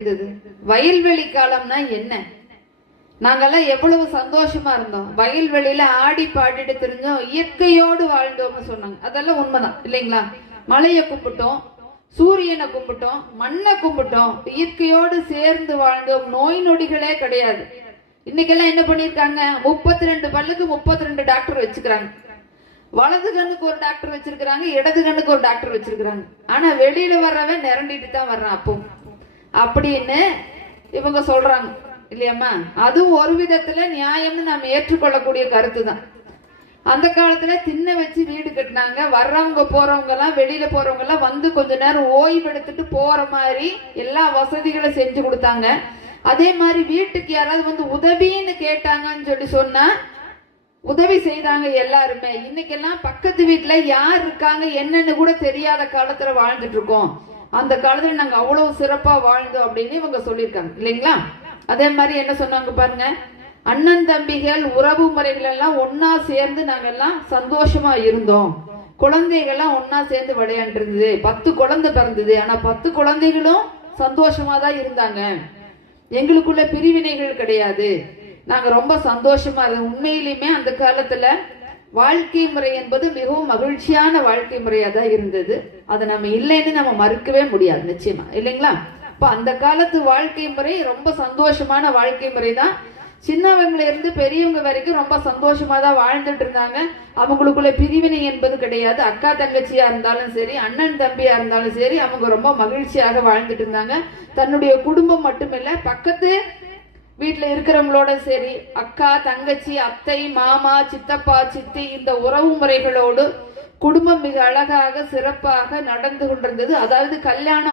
இருந்தது. வயல்வெளி காலம்னா என்ன? நாங்கெல்லாம் எவ்வளவு சந்தோஷமா இருந்தோம். வயல்வெளியில ஆடி பாடிட்டு தெரிஞ்சோம், இயற்கையோடு வாழ்ந்தோம்னு சொன்னாங்க. அதெல்லாம் உண்மைதான் இல்லைங்களா? மழையை கும்பிட்டோம், சூரியனை கும்பிட்டோம், மண்ணை கும்பிட்டோம், இயற்கையோடு சேர்ந்து வாழ்ந்தோம். நோய் நொடிகளே கிடையாது. இன்னைக்கெல்லாம் என்ன பண்ணிருக்காங்க? 32 பல்லுக்கு 32 டாக்டர் வச்சுக்கிறாங்க. வலது கண்ணுக்கு ஒரு டாக்டர் வச்சிருக்கிறாங்க, இடது கண்ணுக்கு ஒரு டாக்டர் வச்சிருக்கிறாங்க. ஆனா வெளியில வர்றவன் நிரண்டிட்டு தான் வர்றான் அப்போ அப்படின்னு இவங்க சொல்றாங்க இல்லையாம்மா? அதுவும் ஒரு விதத்துல நியாயம்னு நாம் ஏற்றுக்கொள்ளக்கூடிய கருத்து தான். அந்த காலத்துல திண்ணை வச்சு வீடு கட்டினாங்க. வர்றவங்க போறவங்க எல்லாம், வெளியில போறவங்க எல்லாம் வந்து கொஞ்ச நேரம் ஓய்வு எடுத்துட்டு போற மாதிரி எல்லா வசதிகளும் செஞ்சு கொடுத்தாங்க. அதே மாதிரி வீட்டுக்கு யாராவது வந்து உதவின்னு கேட்டாங்கன்னு சொன்னா உதவி செய்தாங்க எல்லாருமே. இன்னைக்கெல்லாம் பக்கத்து வீட்டுல யார் இருக்காங்க என்னன்னு கூட தெரியாத காலத்துல வாழ்ந்துட்டு இருக்கோம். அந்த காலத்துல நாங்க அவ்வளவு சிறப்பா வாழ்ந்தோம் அப்படின்னு இவங்க சொல்லியிருக்காங்க இல்லைங்களா? அதே மாதிரி என்ன சொன்னாங்க பாருங்க, அண்ணன் தம்பிகள் உறவு முறைகள் எல்லாம் ஒன்னா சேர்ந்து நாங்க எல்லாம் சந்தோஷமா இருந்தோம். குழந்தைகள்லாம் ஒன்னா சேர்ந்து விளையாண்டு இருந்தது. 10 குழந்தை பிறந்தது. ஆனா 10 குழந்தைகளும் சந்தோஷமா தான் இருந்தாங்க. எங்களுக்குள்ள பிரிவினைகள் கிடையாது. நாங்க ரொம்ப சந்தோஷமா இருந்தோம். உண்மையிலுமே அந்த காலத்துல வாழ்க்கை முறை என்பது மிகவும் மகிழ்ச்சியான வாழ்க்கை முறையா தான் இருந்தது. அதை நம்ம இல்லைன்னு நம்ம மறுக்கவே முடியாது நிச்சயமா இல்லைங்களா? இப்ப அந்த காலத்து வாழ்க்கை முறை ரொம்ப சந்தோஷமான வாழ்க்கை முறை தான். சின்னவங்கள இருந்து பெரியவங்க வரைக்கும் ரொம்ப சந்தோஷமா தான் வாழ்ந்துட்டு இருந்தாங்க. அவங்களுக்குள்ள பிரிவினை என்பது கிடையாது. அக்கா தங்கச்சியா இருந்தாலும் சரி, அண்ணன் தம்பியா இருந்தாலும் சரி, அவங்க ரொம்ப மகிழ்ச்சியாக வாழ்ந்துட்டு இருந்தாங்க. தன்னுடைய குடும்பம் மட்டுமில்ல, பக்கத்து வீட்டுல இருக்கிறவங்களோட சரி, அக்கா தங்கச்சி அத்தை மாமா சித்தப்பா சித்தி இந்த உறவு முறைகளோடு குடும்பம் மிக அழகாக சிறப்பாக நடந்து கொண்டிருந்தது. அதாவது கல்யாணம்